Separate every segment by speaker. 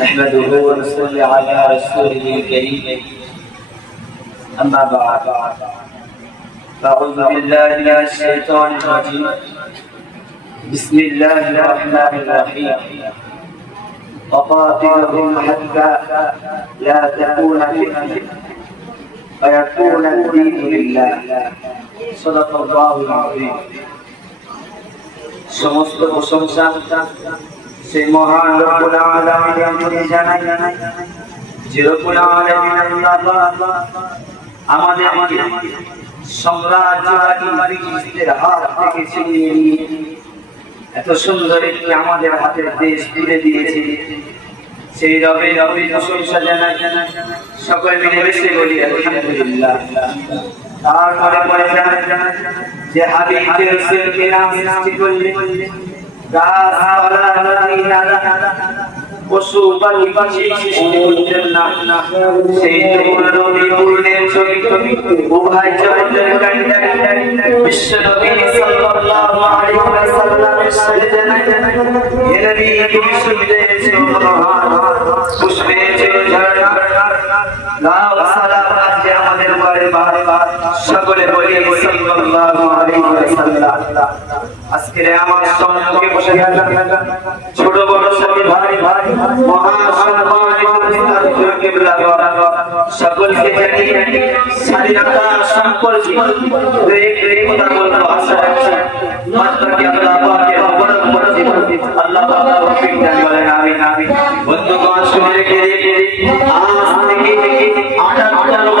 Speaker 1: نحمده ونصلي على رسوله الكريم أما بعد فأعوذ بالله من الشيطان الرجيم بسم الله الرحمن الرحيم وقاتلهم حتى لا تكون فتنة ويكون الدين لله صدق الله العظيم সমস্ত প্রশংসা সেই মহান রব্বুল আলামিনের প্রতি জানাই যে রব্বুল আলামিন আল্লাহ আমাদের হাত থেকে ছিনিয়ে নিয়ে এত সুন্দর একটি আমাদের হাতের দেশ তুলে দিয়েছে। সেই রবে রবে প্রশংসা জানাই, সকল বলি, আলহামদুলিল্লাহ। তারপরে পরে জানাই যে হাবিব রাসূলকে নাম সৃষ্টি করলেন গাছপালা নদী নালা পশু পাখি পাখি সমুদ্রের নাম সেই নবী পূর্ণের ছবি উভয় জগতের বিশ্ব নবী সাল্লাল্লাহু আলাইহি ওয়াসাল্লামের সাথে হে নবী তুমি শুনতে মহান পুষ্পে ঝরনা লাও সালাম আমাদের বারে বারে সকলে বলি সাল্লাল্লাহু আলাইহি ওয়াসাল্লাম। আজকে আমার সম্মুখে বসে থাকা ছোট বড় সবই ভাই ভাই মহাসম্মানিত কিবলা সকলকে জানিয়ে স্বাধীনতা সম্পর্কে এক এক কথা বলব আশা রাখছি। মাত্র কি আল্লাহ পাকের বড় বড় আল্লাহ পাক তৌফিক দান করেন। আমিন আমিন। বন্ধুগণ, শুনে রেখে আজ থেকে আঠারো বছর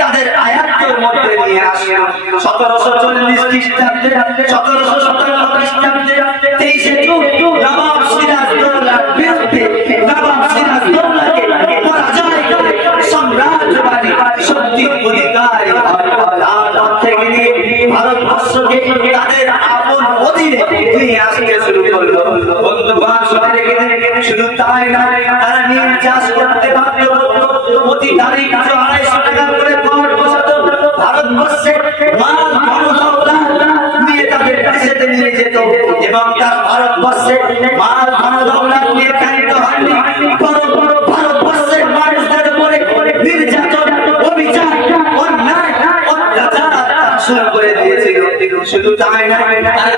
Speaker 1: তাদের আয়াতের মধ্যে নিয়ে আসলো সতেরোশো চল্লিশ খ্রিস্টাব্দে সতেরোশো সতেরো খ্রিস্টাব্দে তেইশে জুন নবাব সিরাজদৌল্লার বিরুদ্ধে নবাব সিরাজদৌল্লাকে পরাজয় করে সাম্রাজ্যবাদী শক্তির অধিকারী হয় তারপর থেকে নিয়ে ভারতবর্ষকে তাদের আপন অধীনে নিয়ে আসতে শুরু করল বন্ধুবান সবাই রেখে শুধু তাই না তারা নীল চাষ করতে বাধ্য হতো শুধু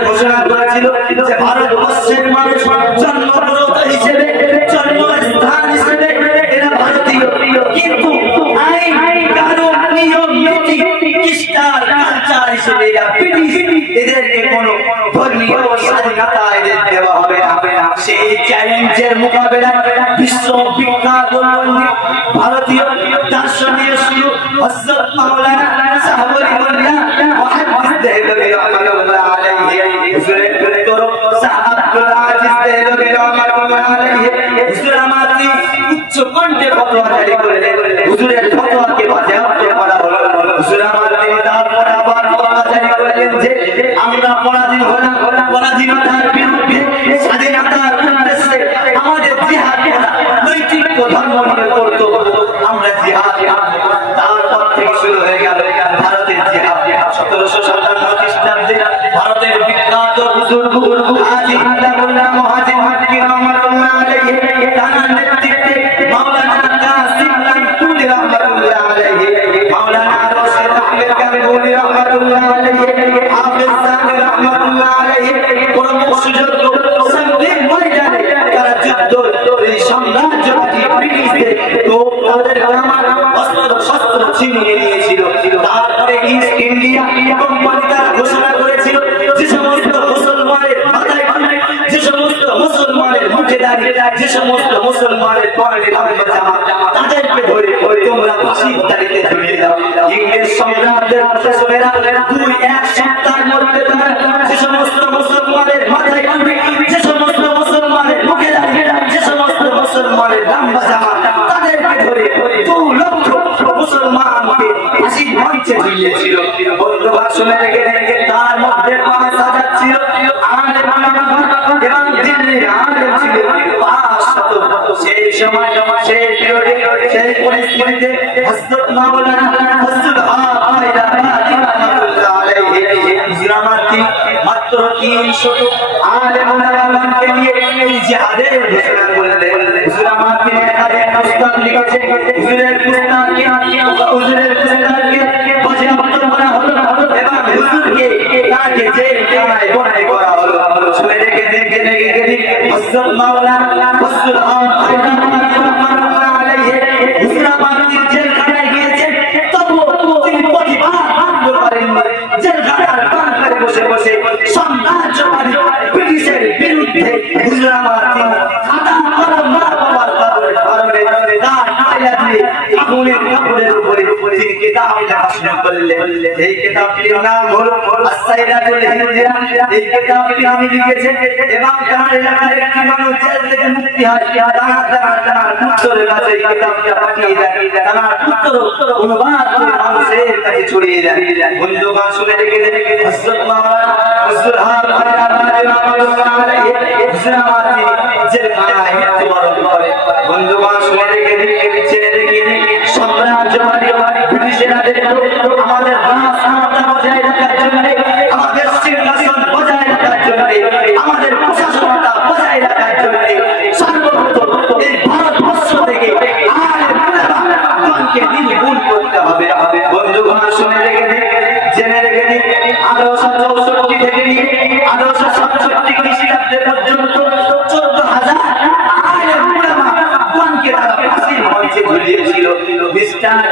Speaker 1: ঘোষণা করেছিল যে ভারতবর্ষের মানুষ জন্মগ্রহণ হিসেবে জন্মস্থান হিসেবে এরা ভারতীয় কিন্তু আইন কানুন নিয়ম নীতি খ্রিস্টান কালচার ব্রিটিশ এদেরকে কোনো ধর্মীয় স্বাধীনতা এদের দেওয়া হবে না। সেই চ্যালেঞ্জের মোকাবেলায় বিশ্ব ভারতীয় দার্শনিক হযরত মাওলানা সাহাবী মোল্লা মুহাদ্দিস দেহলভী রাহমাতুল্লাহ আলাইহি। হুজুরের করো সাহাব আব্দুল আজিজ দেহলভী রাহমাতুল্লাহ আলাইহি। হুজুর আমাতি উচ্চ কণ্ঠে ফতোয়া জারি করলেন হুজুরের ফতোয়াকে বাজেয়াপ্ত করা হলো হুজুর আমাতি তারপর যে আমরা মুসলমানের জামা তাদেরকে ধরে তোমরা ফাঁসির তালিতে ঝুলিয়ে দাও। ইংরেজ সম্রাটদের শাসকেরা দুই এক সপ্তাহের মধ্যে তারা সমস্ত মুসলমানের মাথায় যে সমস্ত মুসলমানের মুখে দাঁড়িয়ে যে সমস্ত মুসলমানের লম্বা জামা তাদেরকে ধরে দু লক্ষ মুসলমানকে ফাঁসির মঞ্চে ঝুলিয়েছিল। শুনে রেখে রেখে তার মধ্যে পাঁচ হাজার ছিল আলেম ওলামা এবং দিল্লির আলেম ছিল পাঁচ শত সেই সময় সেই পিরিয়ডে সেই পরিস্থিতিতে হযরত মাওলানা হযরত আয়দা রাদিয়াল্লাহু আলাইহি জিরামাতি মাত্র 300 আলেম ওলামাকে নিয়ে এই জিহাদের ঘোষণা করলেন। জিরামাতি একাধিক পুস্তক লিখেছে, হুজুরের পুস্তককে হুজুরের পুস্তককে বাজেয়াপ্ত করা হলো এবং হুজুরকে শুরু করলেন এই কিতাবটির নাম হলো আসাইরাতুল হিজরা এই কিতাবটি আমি লিখেছি এবং তার এলাকার একটি মানুষ জেল থেকে মুক্তি হয় তারা তারা তারা পুত্রের কাছে এই কিতাবটা পাঠিয়ে দেয় তারা পুত্র অনুবাদ করে মানুষের কাছে ছড়িয়ে দেয় বন্ধুগণ শুনে রেখে দেখে হযরত মাওলানা হযরত হার জেলখানায় মৃত্যুবরণ করে বন্ধুগণ শুনে রেখে দেখে ছেড়ে রেখে দেখল আমাদের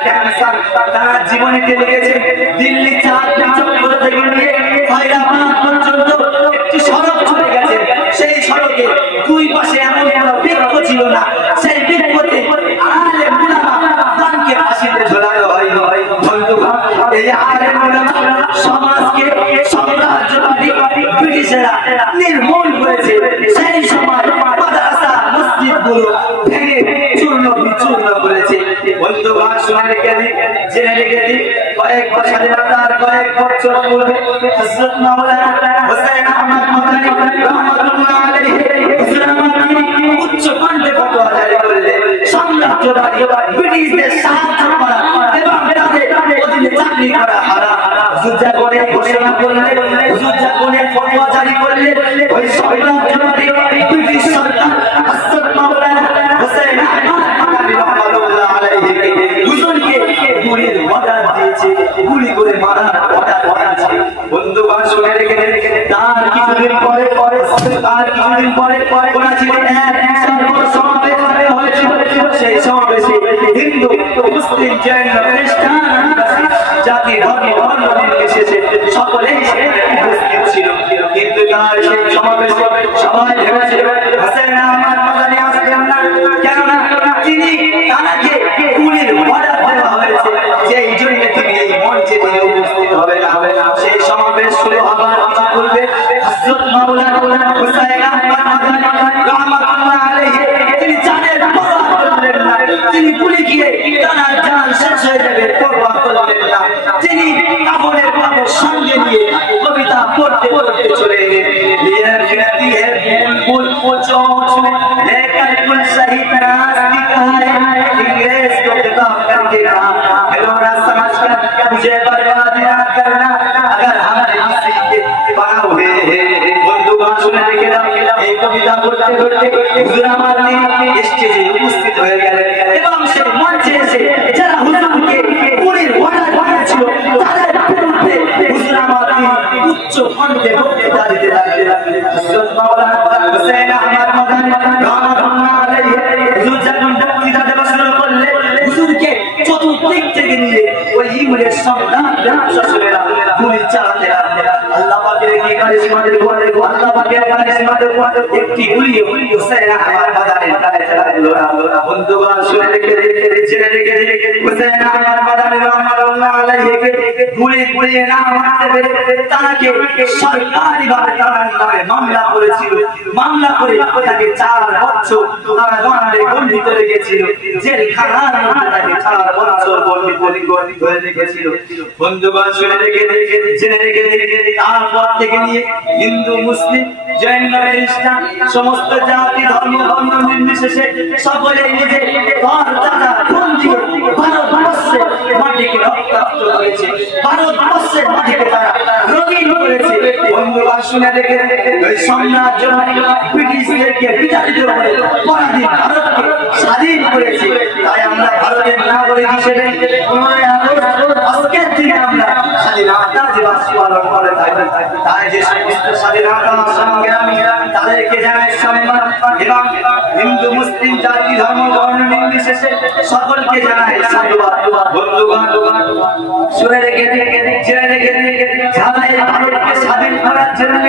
Speaker 1: ক্যান্সার তারা জীবনীতে লিখেছে দিল্লি চাঁদনি চক্র থেকে নিয়ে হায়দ্রাবাদ পর্যন্ত একটি সড়ক চলে গেছে। সেই সড়কে দুই পাশে এমন কোনো বৃক্ষ ছিল না। সেই বৃক্ষতে সমাজকে সাম্রাজ্যবাদী ব্রিটিশেরা করেছে। সেই সময় মাদ্রাসা, মসজিদগুলো ভেঙে চূর্ণ বিচূর্ণ করেছে বন্ধুগণ শুনে রেখে দিন জেনে রেখে দিন কয়েক স্বাধীনতার কয়েক বছর পূর্বে হযরত মাওলানা হোসেন আহমদ মাদানী রহমাতুল্লাহ আলাইহি হুজুরাবাদ উচ্চ কণ্ঠে ফতোয়া জারি করলেন সাম্রাজ্যবাদী ব্রিটিশদের সাহায্য করা এবং তাদের অধীনে চাকরি করা হারাম হুজুর করে ঘোষণা করলেন হুজুর করে ফতোয়া জারি করলেন। ওই সাম্রাজ্যবাদী ব্রিটিশ সরকার হযরত মাওলানা হোসেন আহমদ মাদানী রহমাতুল্লাহ আলাইহি হুজুরকে গুলির অর্ডার দিয়েছে গুলি করে মারার অর্ডার দিয়েছে বন্ধুগণ শুনে রেখে রেখে তার কিছুদিন পরে পরে তার কিছুদিন পরে পরে করাচিতে এক সর্ব সমাবেশ হয়েছিল সেই সমাবেশে হিন্দু মুসলিম জৈন খ্রিস্টান আদিবাসী জাতি ধর্ম বর্ণ নির্বিশেষে সকলেই সেখানে উপস্থিত ছিল কিন্তু তার সেই সমাবেশে সবাই ভেবেছে হাসেন আহমদ পড়তে হুজুর থেকে নিয়ে ওই ইমরের সন্তান গুলি চালাতে লাগলেন। মামলা করে তাকে চার বছর বন্ধিত রেখেছিল। জেলখানার তাকে চার বছর করে রেখেছিল। বন্ধুগণ, শুনে রেখে রেখে জেনে রেখে রেখে তারপর থেকে নিয়ে হিন্দু, মুসলিম জৈন খ্রিস্টান, সমস্ত জাতি, ধর্ম, বর্ণ, নির্বিশেষে সকলে নিজে স্বাধীন করেছে। তাই আমরা ভারতের নাগরিক হিসেবে পনেরোই স্বাধীনতা দিবস পালন করে থাকি তাই যে সমস্ত স্বাধীনতা সংগ্রামী তাদেরকে জানাই সম্মান এবং হিন্দু মুসলিম জাতি ধর্ম বর্ণ নির্বিশেষে সকলকে জানাই সাধুবাদ বন্ধুগণ শুনে রেখে জেনে রেখে যারা এই ভারতকে স্বাধীন করার জন্য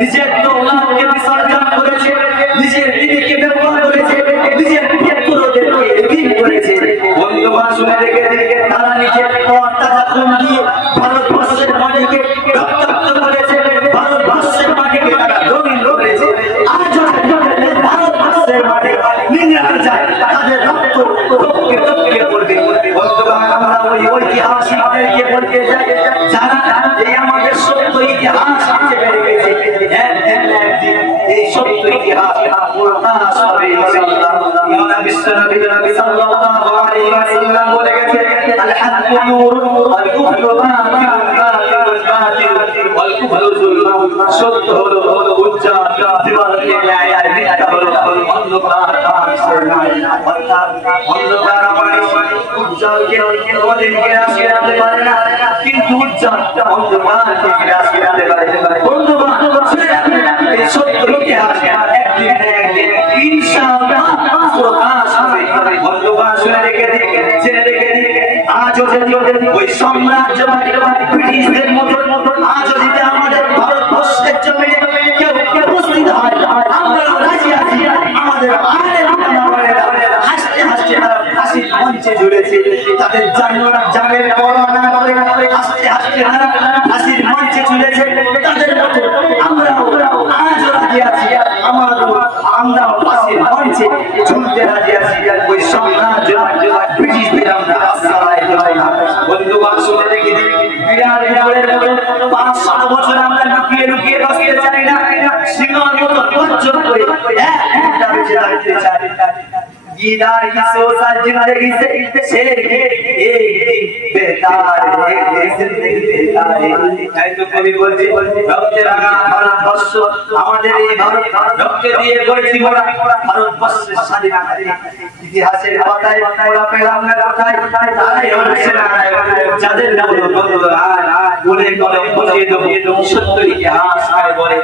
Speaker 1: নিজের দৌলতকে বিসর্জন করেছে, নিজের দিদিকে ব্যবহার করেছে, নিজের সত্য ইতিহাস প্রকাশ হবে ইনশাআল্লাহ ইমাম বিশ্বনবী নবী সাল্লাল্লাহু আলাইহি ওয়াসাল্লাম বলে গেছে আল হাক্কু নূর ওয়াল কুফরু বাতিল বাতিল ওয়াল কিন্তু উজ্জ্বল ওই সাম্রাজ্যবাদী ব্রিটিশদের মতো মঞ্চে ঝুলেছে। তাদের জানোয়ার জানের পরোয়া না করে হাসতে হাসতে বিরাট পাঁচ, সাত বছর আমরা লুকিয়ে লুকিয়ে বাঁচতে চাই না। সিংহ মতো করে এক ঘণ্টা বেঁচে থাকতে চাই। দিদার কিসো সাজদে কিসে সে এ বেতার তাই। তো কবি বলছি, রক্তে রাঙা ভারতবর্ষ, আমাদের এই ভারত, রক্ত দিয়ে গড়েছি মোরা ভারতবর্ষের স্বাধীনতা ইতিহাসের পাতায় মোরা পেলাম না কথায়? তারাই হচ্ছে যাদের নাম বন্ধু আর মনে বলে বলে দেবো, সত্য ইতিহাস আর বলে।